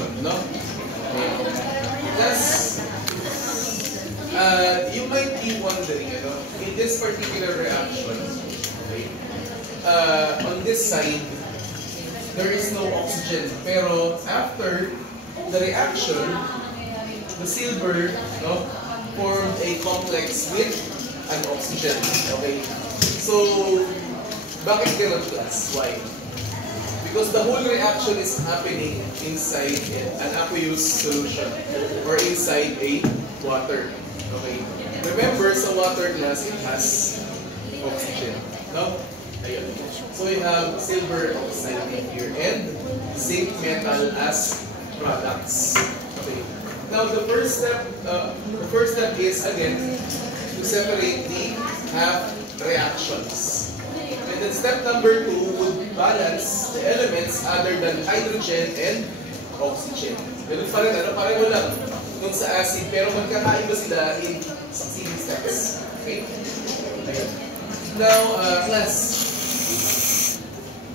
reaction, no? Okay. Plus, you might be wondering, in this particular reaction, okay, on this side, there is no oxygen. Pero after the reaction, the silver, no, formed a complex with an oxygen. Okay? So, bakit ganun, class? Why? Because the whole reaction is happening inside an aqueous solution or inside a water. Okay? Remember, sa water glass, it has oxygen. No? Ayun. So, we have silver oxide here and zinc metal as products. Okay. Now, the first step is, again, to separate the half reactions. And then step number 2 would balance the elements other than hydrogen and oxygen. Ganun pa rin, pareho lang nung sa acid, pero magkakaiba sila in succeeding steps. Okay? Ayan. Now, class,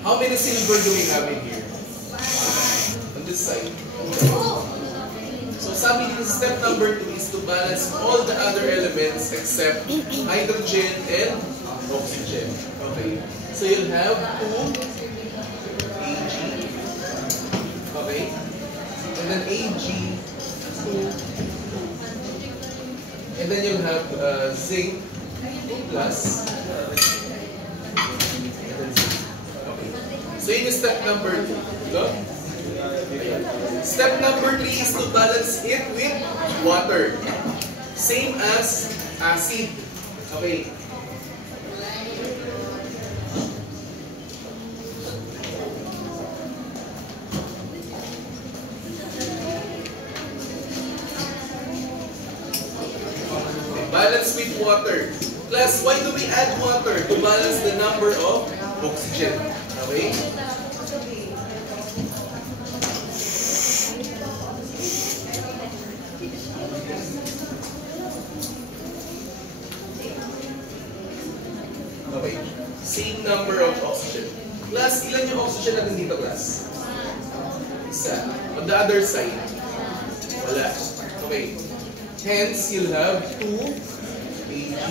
how many silver do we have in here? On this side. So sabi dito, step number 2 is to balance all the other elements except hydrogen and oxygen. Okay. So you'll have 2 Ag. Okay. And then Ag2. And then you'll have zinc 2 plus. Okay. So yun is step number 2. No? Step number 3 is to balance it with water. Same as acid. Okay. Balance with water. Class, why do we add water? To balance the number of oxygen. Okay? Okay. Same number of oxygen. Class, ilan yung oxygen natin dito, class? Isa. On the other side, wala. Okay. Hence, you'll have 2 Ag.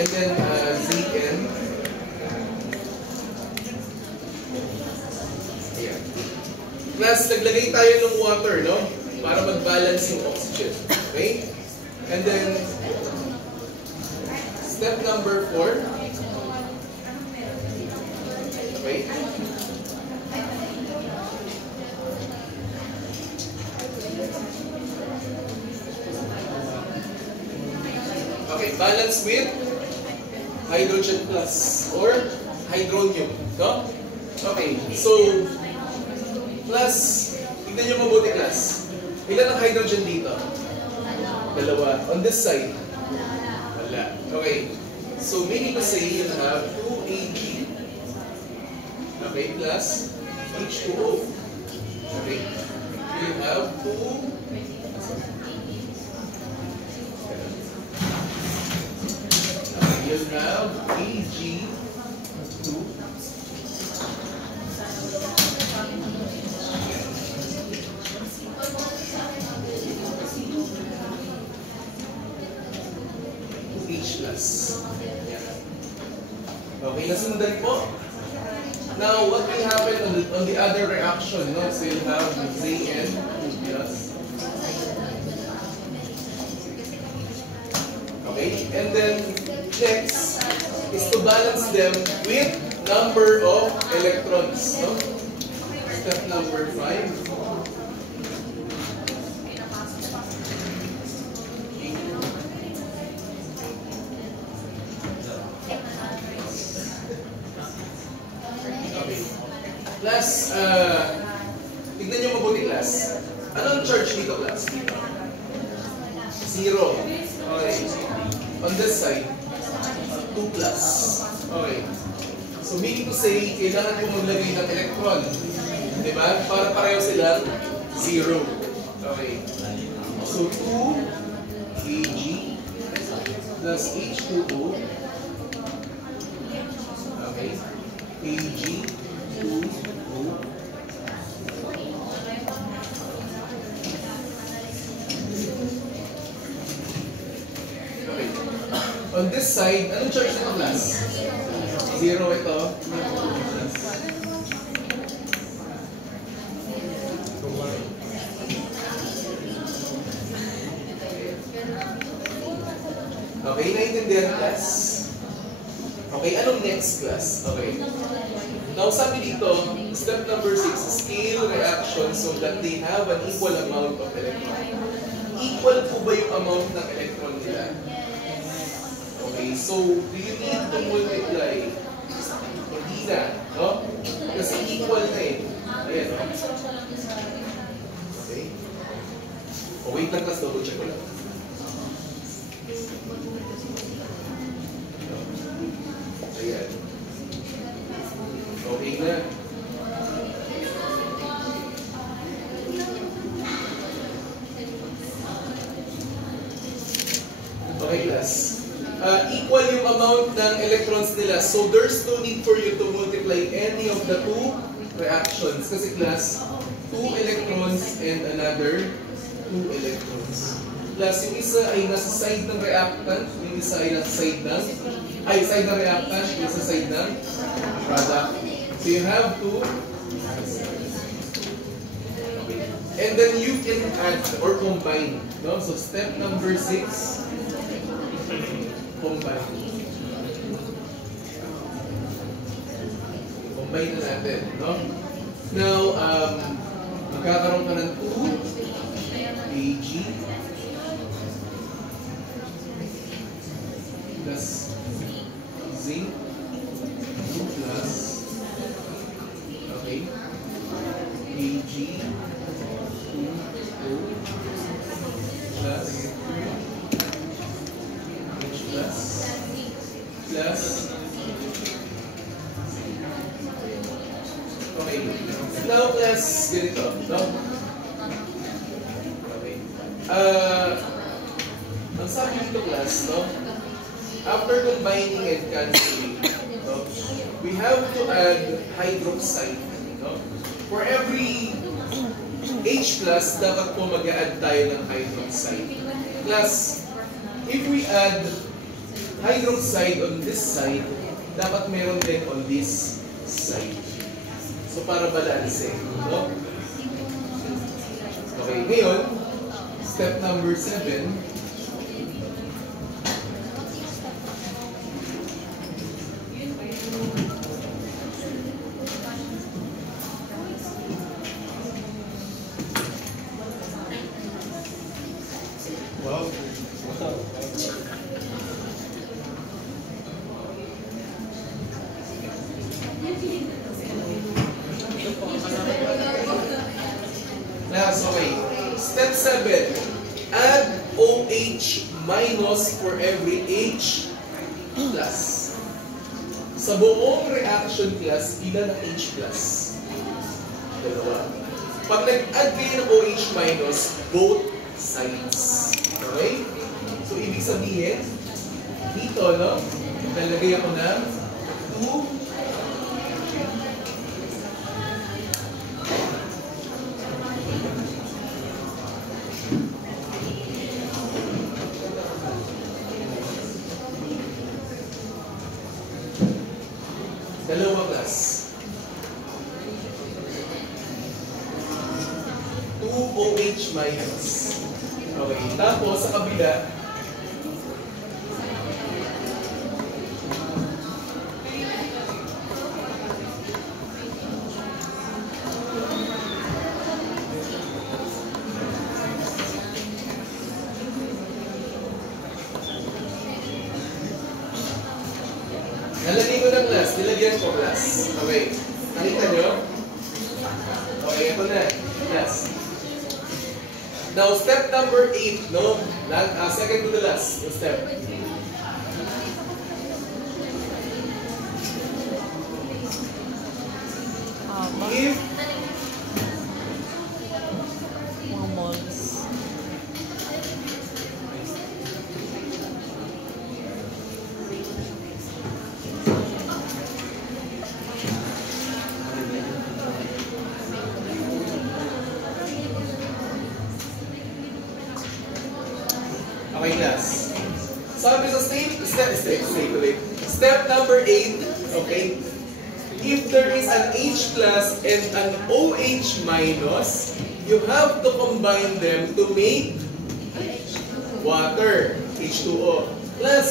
And then Zn. Ayan. Class, naglagay tayo ng water, no? Para mag-balance yung oxygen. Okay? And then, step number 4. Okay? Okay, balance with hydrogen plus or hydronium, no? Okay, so plus, tignan nyo mabuti, class. Ilan ang hydrogen dito? Dalawa. On this side? Wala. Okay, so meaning to say you have 2 Ag. Okay, plus H2O. Okay, you have 2 you have Ag2. H plus. Okay, nasundan po. Now, what will happen on the other reaction? No? So you have Zn plus. Okay, and then next is to balance them with number of electrons. No? Step number 5. Class, tignan nyo mabuti, class. Anong charge dito, class? 0. Okay. On this side, 2 plus. Okay. So, meaning to say, kailangan yung maglagay ng electron. Diba? Para pareho silang 0. Okay. So, 2 Ag plus H2O. Okay. Ag2O. Okay. On this side, anong charge nito class? 0 ito. Okay, naiintindihan class? Okay, anong next class? Okay. Now, sabi dito, step number 6, scale reaction so that they have an equal amount of electron. Equal po ba yung amount ng electron nila? Okay, so do you need to multiply? Hindi na, no? Kasi equal na eh. Ayan, no? Okay. O wait lang, kasi double check ko lang. Ayan. Okay na. Okay, class. Equal yung amount ng electrons nila. So, there's no need for you to multiply any of the two reactions. Kasi, class, 2 electrons and another 2 electrons. Plus, yung isa ay nasa side ng reactant, yung isa ay nasa side ng side ng reactant, yung nasa side ng product. So, you have to and then you can add or combine. No? So, step number 6, combine. Combine na natin. No? Now, magkakaroon ka ng 2 Ag plus zinc 2 plus okay Ag2O plus H plus okay. Now class ganito, no? Okay. Ang sabi dito class, no? After combining and cancelling, no? We have to add hydroxide, no? For every H plus, dapat po mag-a-add tayo ng hydroxide. Plus, if we add hydroxide on this side, dapat meron din on this side. So, para balanse. No? Okay, ngayon, step number 7. Wow. Class, okay. Step 7. Add OH minus for every H plus. Sa buong reaction class, ilan ang H plus? Dalawa. Pag nag-add kayo ng OH minus, both sides. Okay? So, ibig sabihin, dito, no? Talagay ako ng 2 dalawa plus 2 OH minus. Okay, tapos sa kabila nalagay ko ng class, nilagyan ko class. Okay, nakita nyo? Okay, ito na, class. Now, step number 8, no? Second to the last step. If Step number 8, okay? If there is an H plus and an OH minus, you have to combine them to make water, H2O. Plus,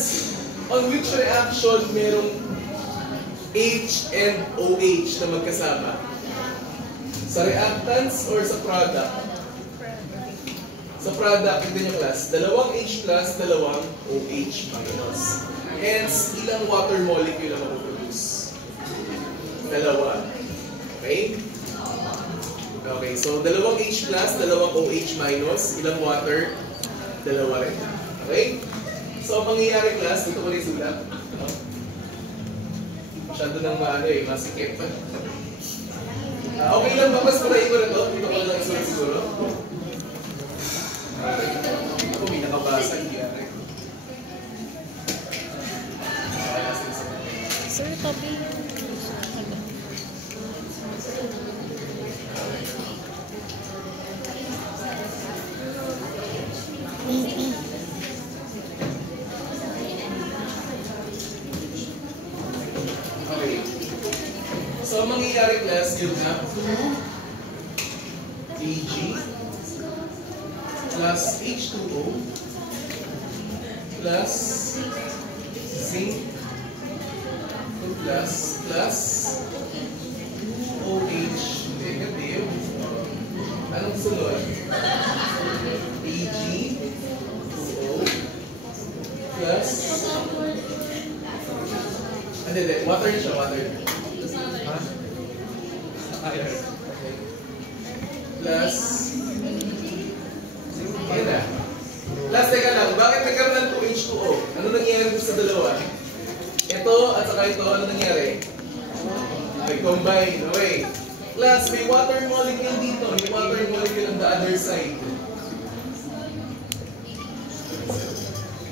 on which reaction merong H and OH na magkasama? Sa reactants or sa product? Sa product, hindi nyo class, dalawang H plus, dalawang OH minus. Hence, ilang water molecule ang mapuproduce? Dalawa. Okay? Okay, so dalawang H plus, dalawang OH minus, ilang water? Dalawa rin. Okay? So, ang mangyayari class, dito ko rin sulat. No? Masyado nang masikip. Okay lang ba? Mas purahin ko rin ito. Dito ko lang isulat siguro. Okay. Ako may nakabasa. Sir, tabi. Okay. So, mangyayari class, you have 2 Ag plus H2O plus zinc 2 plus 2OH negative. Anong sunod? Ag2O plus hindi, water siya, water. Ha? Okay. Plus ayun na. Plus, teka lang, bakit nagkaroon ng 2H2O? Ano nangyari sa dalawa? Ito at saka ito, ano nangyari? Nag-combine, okay. Plus, may water molecule dito, may water molecule on the other side.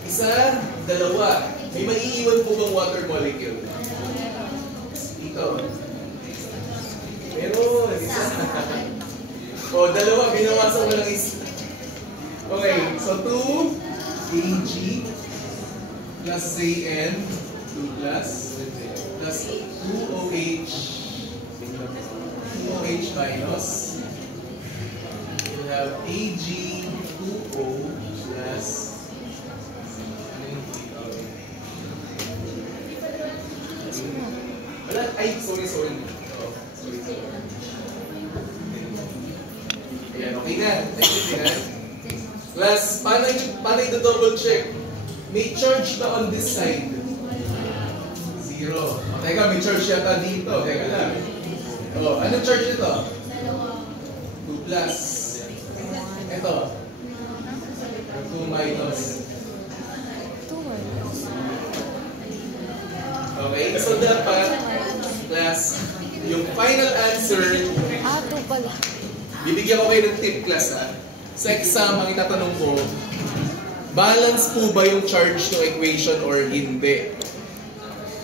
Isa, dalawa. May maiiwan po bang water molecule? Dito. Meron, isa. O, dalawa, binawasan mo lang isa. Okay, so 2 Ag plus Zn 2 plus 2OH 2OH minus you have Ag2O plus wala, ay, sorry. Ayan, okay na. Thank you, Plus, paano ito double check? May charge ba on this side? 0. O, teka, may charge yata dito. Teka lang. O, anong charge ito? 2 plus. Ito. 2 minus. Okay, so dapat, class, yung final answer, pala. bibigyan ko kayo ng tip, class, ha? Sa exam, ang itatanong ko, balance po ba yung charge ng equation or hindi?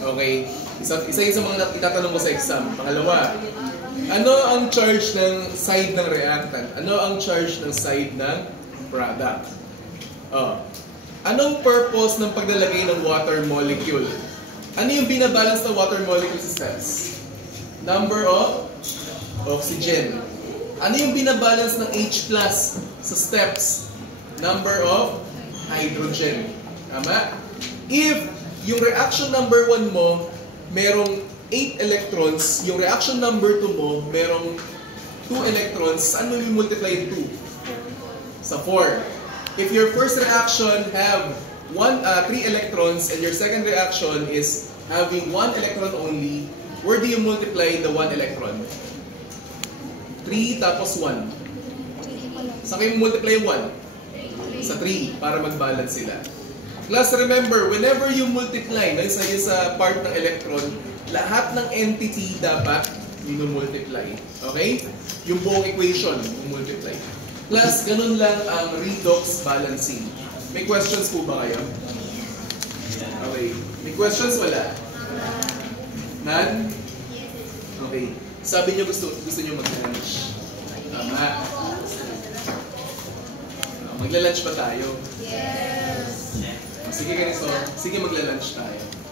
Okay? Isa yun sa mga itatanong ko sa exam. Pangalawa, ano ang charge ng side ng reactant? Ano ang charge ng side ng product? Anong purpose ng paglalagay ng water molecule? Ano yung binabalance ng water molecule sa cells? Number of oxygen. Ano yung binabalance ng H plus sa steps? Number of hydrogen. Tama? If yung reaction number 1 mo, merong 8 electrons, yung reaction number 2 mo, merong 2 electrons, saan mo i-multiply yung 2? Sa 4. If your first reaction have 3 electrons and your second reaction is having 1 electron only, where do you multiply the 1 electron? 3 tapos 1. Saan kayo multiply 1? Sa 3 para mag-balance sila. Plus, remember, whenever you multiply, sa part ng electron, lahat ng entity dapat minumultiply. Okay? Yung buong equation, multiply. Plus, ganun lang ang redox balancing. May questions po ba kayo? Okay. May questions? Wala? None? Okay. Sabi niyo gusto niyo mag-lunch. Tama. Magla-lunch ba tayo? Yes. Sige ganito, sige magla-lunch tayo.